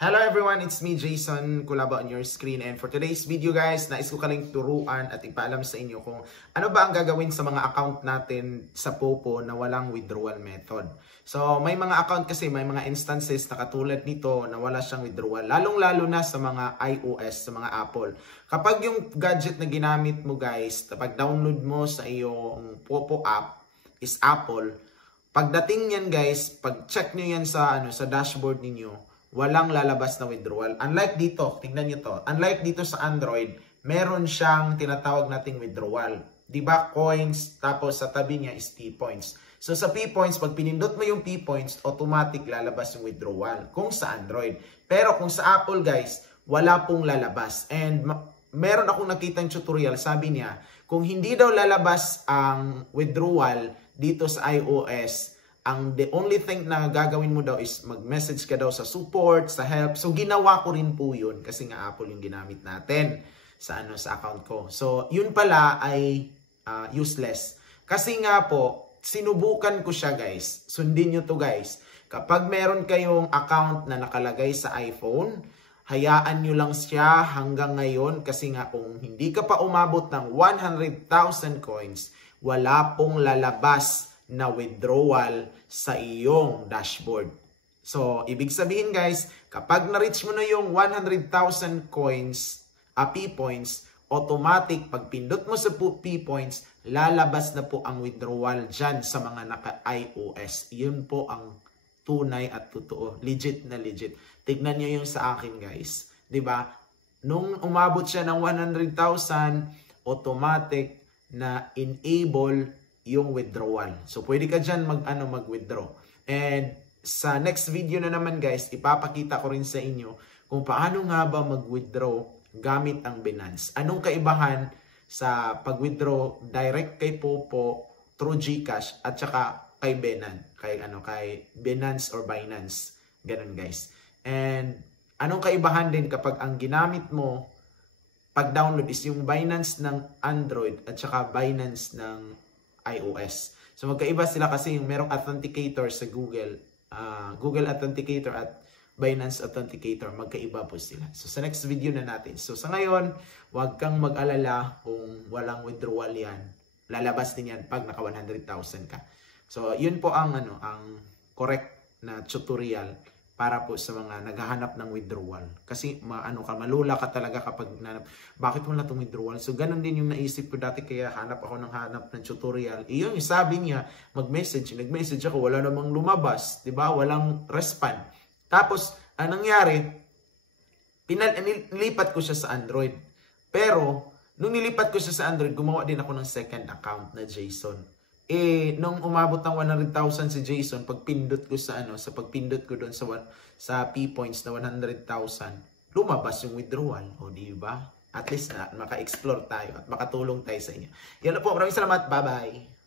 Hello everyone, it's me Jason Kulaba on your screen, and for today's video guys, nais ko kaling turuan at ipaalam sa inyo kung ano ba ang gagawin sa mga account natin sa Popo na walang withdrawal method. So may mga account kasi, may mga instances na katulad nito na wala siyang withdrawal, lalong-lalo na sa mga iOS, sa mga Apple. Kapag yung gadget na ginamit mo guys, kapag download mo sa iyong Popo app is Apple, pagdating yan guys, pag check nyo yan sa dashboard ninyo, walang lalabas na withdrawal. Unlike dito, tingnan nyo to. Unlike dito sa Android, meron siyang tinatawag nating withdrawal. Diba? Coins, tapos sa tabi niya is P-points. So sa P-points, pag pinindot mo yung P-points, automatic lalabas yung withdrawal kung sa Android. Pero kung sa Apple guys, wala pong lalabas. And meron akong nakitang tutorial, sabi niya, kung hindi daw lalabas ang withdrawal dito sa iOS, the only thing na gagawin mo daw is mag-message ka daw sa support, sa help. So ginawa ko rin po yun kasi nga Apple yung ginamit natin sa account ko. So yun pala ay useless. Kasi nga po, sinubukan ko siya guys. Sundin nyo to guys. Kapag meron kayong account na nakalagay sa iPhone, hayaan nyo lang siya hanggang ngayon kasi nga kung hindi ka pa umabot ng 100,000 coins, wala pong lalabas na withdrawal sa iyong dashboard. So, ibig sabihin guys, kapag na-reach mo na yung 100,000 coins, P-points, automatic, pag pindot mo sa P-points, lalabas na po ang withdrawal dyan sa mga naka-iOS. Yun po ang tunay at totoo. Legit na legit. Tignan nyo yung sa akin guys. 'Di ba? Nung umabot siya ng 100,000, automatic na enable yung withdrawal. So, pwede ka dyan mag-withdraw. And sa next video na naman guys, ipapakita ko rin sa inyo kung paano nga ba mag-withdraw gamit ang Binance. Anong kaibahan sa pag-withdraw direct kay Popo through GCash at saka kay Binance or Binance. Ganun guys. And anong kaibahan din kapag ang ginamit mo pag-download is yung Binance ng Android at saka Binance ng iOS. So magkaiba sila kasi yung merong authenticator sa Google Authenticator at Binance Authenticator, magkaiba po sila. So sa next video na natin. So sa ngayon, huwag kang mag-alala kung walang withdrawal yan. Lalabas din yan pag naka 100,000 ka. So yun po ang correct na tutorial para po sa mga naghahanap ng withdrawal. Kasi malula ka talaga kapag bakit wala itong withdrawal? So ganun din yung naisip ko dati, kaya hanap ng tutorial. Iyon yung sabi niya, nag-message ako, wala namang lumabas, 'di ba? Walang respond. Tapos anong nangyari? Nilipat ko siya sa Android. Pero nung nilipat ko siya sa Android, gumawa din ako ng second account na Jason. Nung umabot ng 100,000 si Jason, pagpindot ko sa pagpindot ko doon sa P-points na 100,000, lumabas yung withdrawal. O di ba? At least na maka-explore tayo at makatulong tayo sa inyo. Yan na po. Maraming salamat. Bye-bye.